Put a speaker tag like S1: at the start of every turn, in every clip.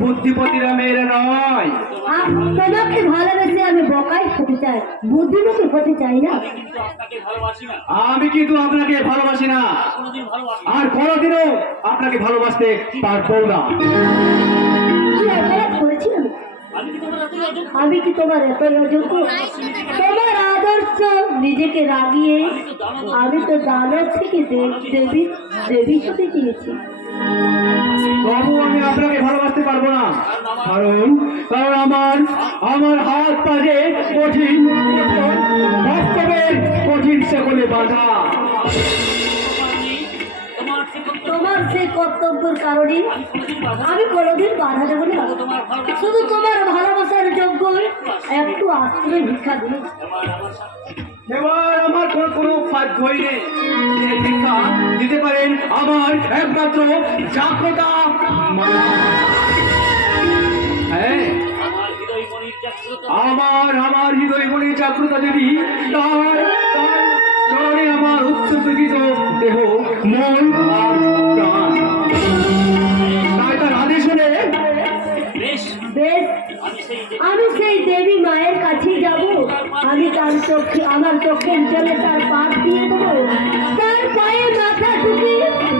S1: বুদ্ধিপতিরা মেয়েরা নয়।
S2: তোমাকে ভালোবেসে আমি বকাই হতে চাই। বুদ্ধিমতী হতে চাই না।
S1: আমি কিন্তু আপনাকে ভালোবাসি না। আর কোনোদিনও আপনাকে ভালোবাসতে পারব না।
S2: আমি
S3: কি তোমার
S2: এত অযোগ্য? তোমার আদর্শ নিজেকে রাগিয়ে আমি তো দানব থেকে দেবী দেবী হতে চেয়েছি।
S1: তবু আমি আপনাকে ভালোবাসতে পারব না। কারণ কারণ আমার আমার হাত পাজে কঠিন বাস্তবের কঠিন সেগুলি বাধা।
S3: তোমার
S2: সেই কর্তব্যের কারণে আমি কোনোদিন বাধা দেবো না। শুধু তোমার ভালোবাসার যোগ্য একটু আশ্রয় ভিক্ষা দিন।
S3: এবার আমার
S1: কোনো কোনো সাধ্যই নেই এই দিতে পারেন আমার একমাত্র জাগ্রতা হ্যাঁ।
S3: আমার
S1: আমার হৃদয় মনে জাগ্রতা দেবী, তার তার আমার উচ্চবিত দেহ, মন, আর তার আদেশ হলে
S3: আমি সেই
S2: দেবী মায়ের কাছে যাব। আমি তার চোখে, আমার চোখের জলে তার পাপ দিয়ে দেবো। তার পায়ে মাথা ঢুকে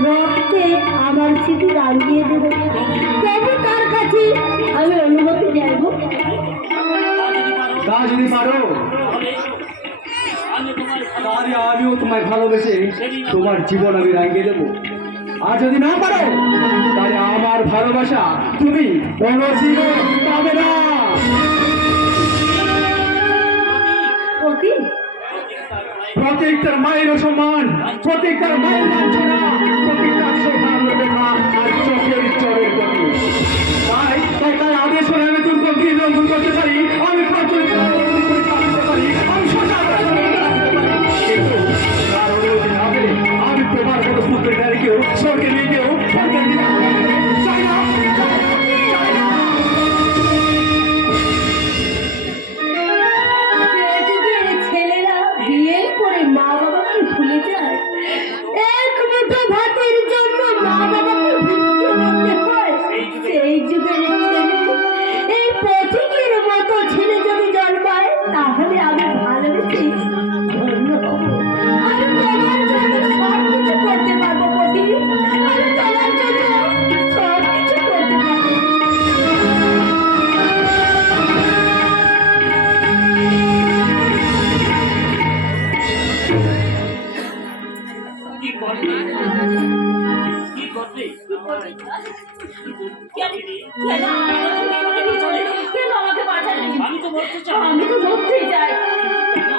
S2: রক্তে আমার স্মৃতি রাঙিয়ে দেবো। তবু তার কাছে আমি অনুমতি
S3: তা যদি পারো। তাহলে
S1: আমিও তোমায় ভালোবেসে তোমার জীবন আমি রাঙিয়ে দেবো। আর যদি না পারো, তাহলে আমার ভালোবাসা তুমি কোনো জীবন পাবে না।
S2: অতি
S1: প্রত্যেক তার মায়ের সম্মান প্রত্যেকটার মায়ের লাঞ্ছনা, প্রত্যেকটার সৌভাগ্য দেখা আর চোখের চরের প্রতি তাই তাই আদেশ করে আমি দুর্গ দিয়ে করতে পারি।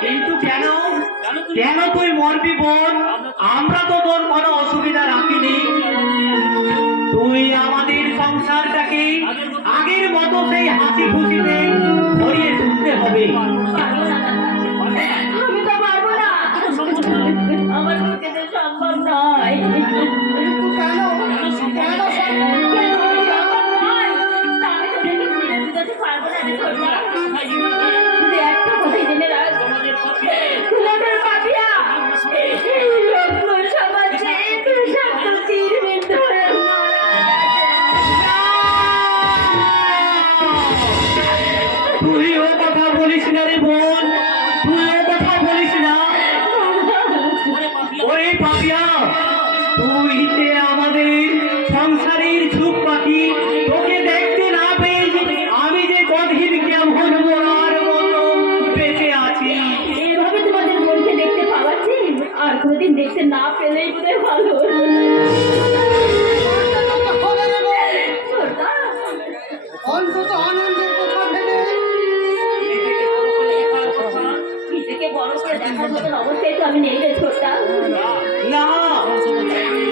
S1: কিন্তু
S2: কেন? কেন
S4: তুই মরবি বোন? আমরা তো তোর কোনো অসুবিধা রাখিনি। তুই আমাদের সংসারটাকে আগের মতো সেই হাসি খুশিতে ভরিয়ে তুলতে হবে।
S2: আমি তো পারব না। আমার পক্ষে সম্ভব নয়। কেন? কেন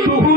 S4: তুই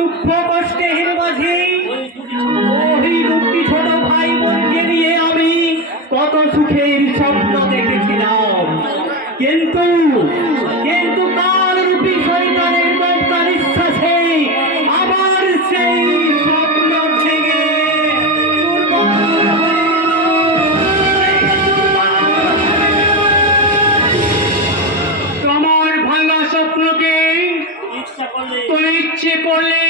S3: দুঃখ কষ্টে
S4: হিনবাঝি
S3: ওই দুটি ছোট
S4: ভাই বোনকে দিয়ে আমি কত সুখের স্বপ্ন দেখেছিলাম। কিন্তু কিন্তু
S5: তার পিছিয়ে পড়লে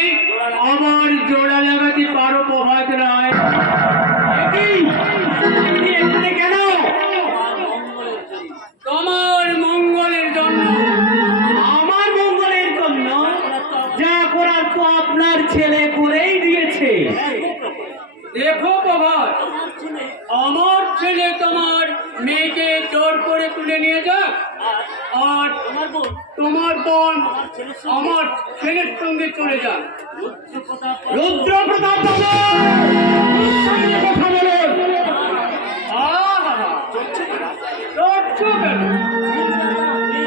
S5: জোর করে তুলে নিয়ে যা।
S3: আর তোমার বোন। আমার ছেলের সঙ্গে।
S5: চলে যান
S3: রুদ্র প্রতাপ
S4: কথা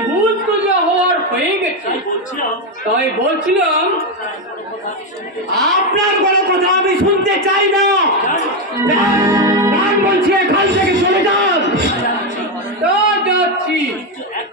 S4: বলুন
S5: হওয়ার হয়ে গেছে
S3: তাই বলছিলাম
S4: আপনার কোনো কথা আমি শুনতে চাই না।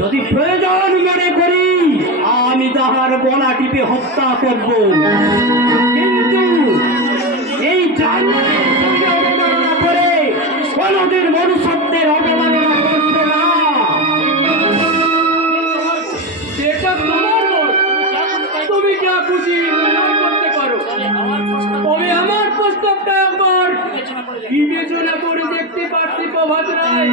S3: যদি
S4: প্রয়োজন মনে করি, আমি তাহার গলা টিপে হত্যা করব। কিন্তু এই অবমাননা করে কোনদিন মনুষ্যত্বের অবমাননা
S3: আমার
S5: প্রস্তাবটা
S3: বিবেচনা করে
S5: দেখতে পারছি প্রভাত রায়।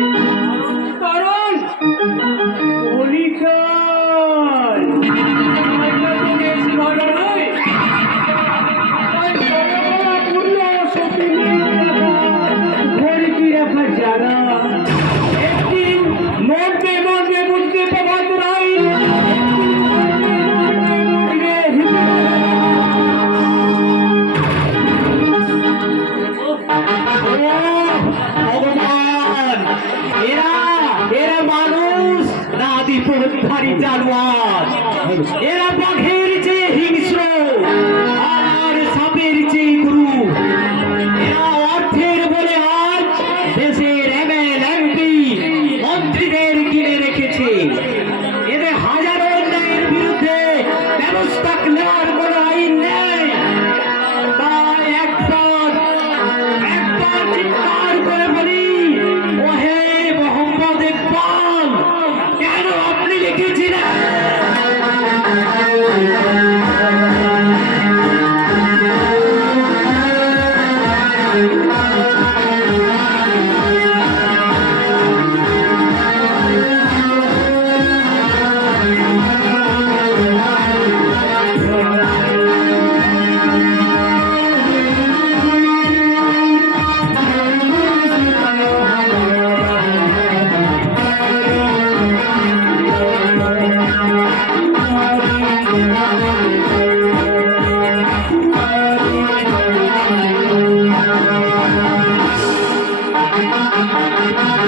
S6: Thank you.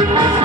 S6: Thank you.